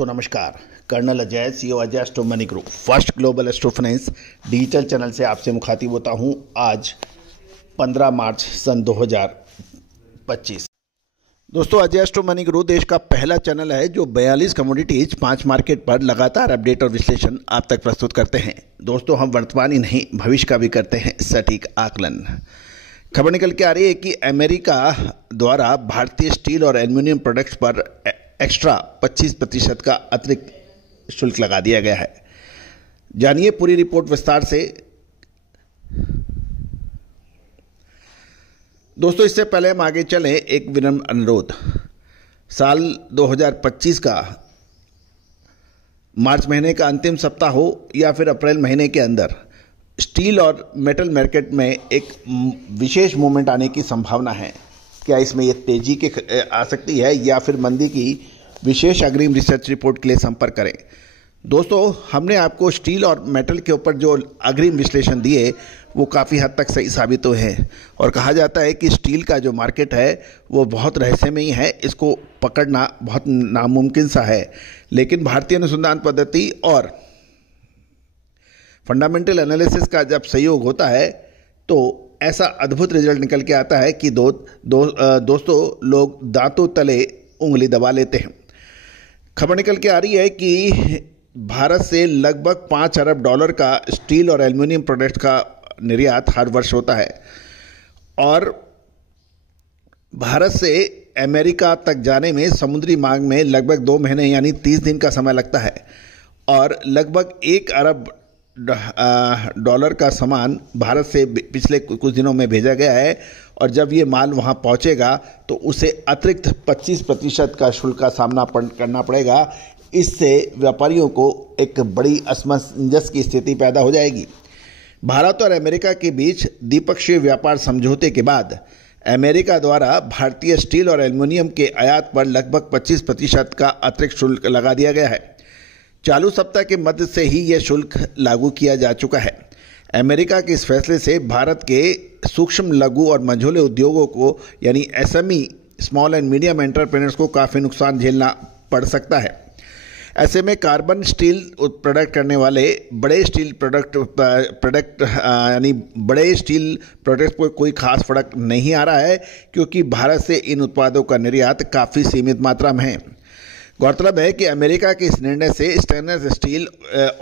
दोस्तों नमस्कार। Colonel Ajay, CEO Ajay astro money group first global astro finance digital channel से आपसे मुखातिब होता हूं। आज 15 मार्च सन 2025। दोस्तों, अजय एस्ट्रो मनी ग्रुप देश का पहला चैनल है जो 42 कमोडिटीज 5 मार्केट पर लगातार अपडेट और विश्लेषण आप तक प्रस्तुत करते हैं। दोस्तों, हम वर्तमान ही नहीं भविष्य का भी करते हैं सटीक आकलन। खबर निकल के आ रही है कि अमेरिका द्वारा भारतीय स्टील और एल्यूमिनियम प्रोडक्ट्स पर एक्स्ट्रा 25% का अतिरिक्त शुल्क लगा दिया गया है। जानिए पूरी रिपोर्ट विस्तार से। दोस्तों, इससे पहले हम आगे चलें, एक विनम्र अनुरोध। साल 2025 का मार्च महीने का अंतिम सप्ताह हो या फिर अप्रैल महीने के अंदर स्टील और मेटल मार्केट में एक विशेष मूवमेंट आने की संभावना है। क्या इसमें ये तेजी के आ सकती है या फिर मंदी की? विशेष अग्रिम रिसर्च रिपोर्ट के लिए संपर्क करें। दोस्तों, हमने आपको स्टील और मेटल के ऊपर जो अग्रिम विश्लेषण दिए वो काफ़ी हद तक सही साबित हुए हैं और कहा जाता है कि स्टील का जो मार्केट है वो बहुत रहस्यमयी है, इसको पकड़ना बहुत नामुमकिन सा है। लेकिन भारतीय अनुसंधान पद्धति और फंडामेंटल एनालिसिस का जब सहयोग होता है तो ऐसा अद्भुत रिजल्ट निकल के आता है कि दोस्तों लोग दांतों तले उंगली दबा लेते हैं। खबर निकल के आ रही है कि भारत से लगभग $5 अरब का स्टील और एल्यूमिनियम प्रोडक्ट का निर्यात हर वर्ष होता है और भारत से अमेरिका तक जाने में समुद्री मार्ग में लगभग 2 महीने यानी 30 दिन का समय लगता है और लगभग $1 अरब का सामान भारत से पिछले कुछ दिनों में भेजा गया है और जब ये माल वहाँ पहुँचेगा तो उसे अतिरिक्त 25% का शुल्क का सामना करना पड़ेगा। इससे व्यापारियों को एक बड़ी असमंजस की स्थिति पैदा हो जाएगी। भारत और अमेरिका के बीच द्विपक्षीय व्यापार समझौते के बाद अमेरिका द्वारा भारतीय स्टील और एल्यूमिनियम के आयात पर लगभग 25% का अतिरिक्त शुल्क लगा दिया गया है। चालू सप्ताह के मध्य से ही यह शुल्क लागू किया जा चुका है। अमेरिका के इस फैसले से भारत के सूक्ष्म, लघु और मझोले उद्योगों को यानी SME small and medium entrepreneurs को काफ़ी नुकसान झेलना पड़ सकता है। ऐसे में कार्बन स्टील प्रोडक्ट करने वाले बड़े स्टील प्रोडक्ट यानी बड़े स्टील प्रोडक्ट्स को कोई खास फर्क नहीं आ रहा है क्योंकि भारत से इन उत्पादों का निर्यात काफ़ी सीमित मात्रा में है। गौरतलब है कि अमेरिका के इस निर्णय से स्टेनलेस स्टील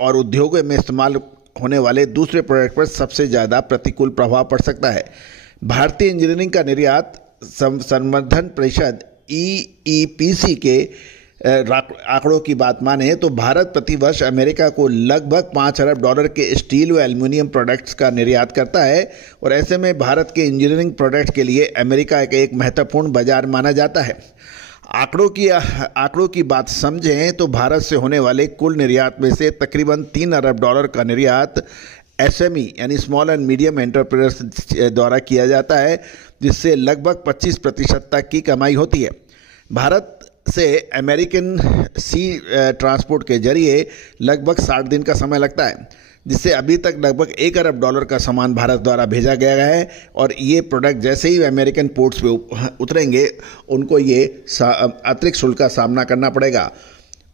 और उद्योगों में इस्तेमाल होने वाले दूसरे प्रोडक्ट पर सबसे ज़्यादा प्रतिकूल प्रभाव पड़ सकता है। भारतीय इंजीनियरिंग का निर्यात संवर्धन परिषद EEPC के आंकड़ों की बात माने तो भारत प्रतिवर्ष अमेरिका को लगभग $5 अरब के स्टील व एल्यूमिनियम प्रोडक्ट्स का निर्यात करता है और ऐसे में भारत के इंजीनियरिंग प्रोडक्ट के लिए अमेरिका एक महत्वपूर्ण बाजार माना जाता है। आंकड़ों की बात समझें तो भारत से होने वाले कुल निर्यात में से तकरीबन $3 अरब का निर्यात एसएमई यानी स्मॉल एंड मीडियम एंटरप्रेन्योर्स द्वारा किया जाता है, जिससे लगभग 25% तक की कमाई होती है। भारत से अमेरिकन सी ट्रांसपोर्ट के जरिए लगभग 60 दिन का समय लगता है, जिससे अभी तक लगभग $1 अरब का सामान भारत द्वारा भेजा गया है और ये प्रोडक्ट जैसे ही अमेरिकन पोर्ट्स पे उतरेंगे उनको ये अतिरिक्त शुल्क का सामना करना पड़ेगा।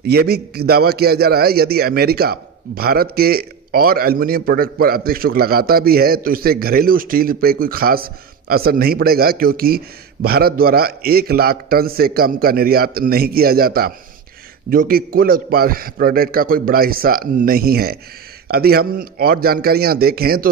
ये भी दावा किया जा रहा है यदि अमेरिका भारत के और एल्यूमिनियम प्रोडक्ट पर अतिरिक्त शुल्क लगाता भी है तो इससे घरेलू स्टील पे कोई खास असर नहीं पड़ेगा क्योंकि भारत द्वारा 1 लाख टन से कम का निर्यात नहीं किया जाता, जो कि कुल उत्पाद प्रोडक्ट का कोई बड़ा हिस्सा नहीं है। यदि हम और जानकारियां देखें तो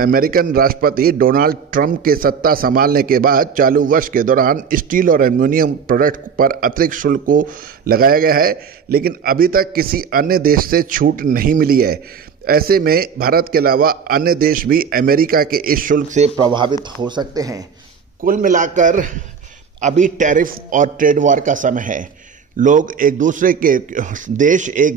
अमेरिकन राष्ट्रपति डोनाल्ड ट्रंप के सत्ता संभालने के बाद चालू वर्ष के दौरान स्टील और एल्यूमिनियम प्रोडक्ट पर अतिरिक्त शुल्क को लगाया गया है, लेकिन अभी तक किसी अन्य देश से छूट नहीं मिली है। ऐसे में भारत के अलावा अन्य देश भी अमेरिका के इस शुल्क से प्रभावित हो सकते हैं। कुल मिलाकर अभी टैरिफ और ट्रेड वॉर का समय है। लोग एक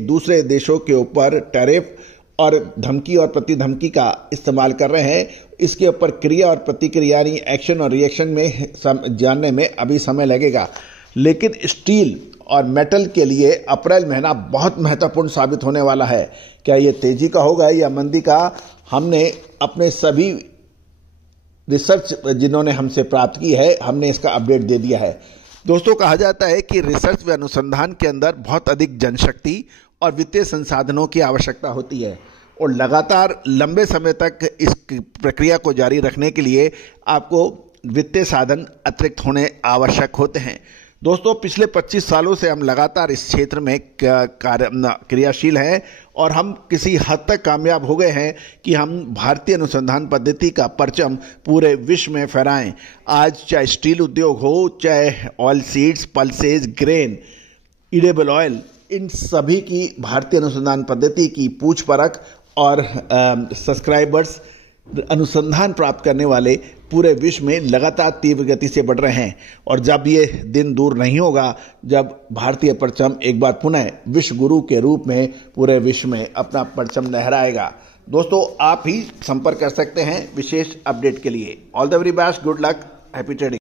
दूसरे देशों के ऊपर टैरिफ और धमकी और प्रतिधमकी का इस्तेमाल कर रहे हैं। इसके ऊपर क्रिया और प्रतिक्रिया यानी एक्शन और रिएक्शन में जानने में अभी समय लगेगा, लेकिन स्टील और मेटल के लिए अप्रैल महीना बहुत महत्वपूर्ण साबित होने वाला है। क्या ये तेजी का होगा या मंदी का? हमने अपने सभी रिसर्च जिन्होंने हमसे प्राप्त की है हमने इसका अपडेट दे दिया है। दोस्तों, कहा जाता है कि रिसर्च व अनुसंधान के अंदर बहुत अधिक जनशक्ति और वित्तीय संसाधनों की आवश्यकता होती है और लगातार लंबे समय तक इस प्रक्रिया को जारी रखने के लिए आपको वित्तीय साधन अतिरिक्त होने आवश्यक होते हैं। दोस्तों, पिछले 25 सालों से हम लगातार इस क्षेत्र में क्रियाशील हैं और हम किसी हद तक कामयाब हो गए हैं कि हम भारतीय अनुसंधान पद्धति का परचम पूरे विश्व में फहराएं। आज चाहे स्टील उद्योग हो, चाहे oil seeds, pulses, grain, edible oil, इन सभी की भारतीय अनुसंधान पद्धति की पूछ परख और सब्सक्राइबर्स, अनुसंधान प्राप्त करने वाले पूरे विश्व में लगातार तीव्र गति से बढ़ रहे हैं। और जब ये दिन दूर नहीं होगा जब भारतीय परचम एक बार पुनः विश्व गुरु के रूप में पूरे विश्व में अपना परचम लहराएगा। दोस्तों, आप ही संपर्क कर सकते हैं विशेष अपडेट के लिए। All the very best, good luck, happy trading.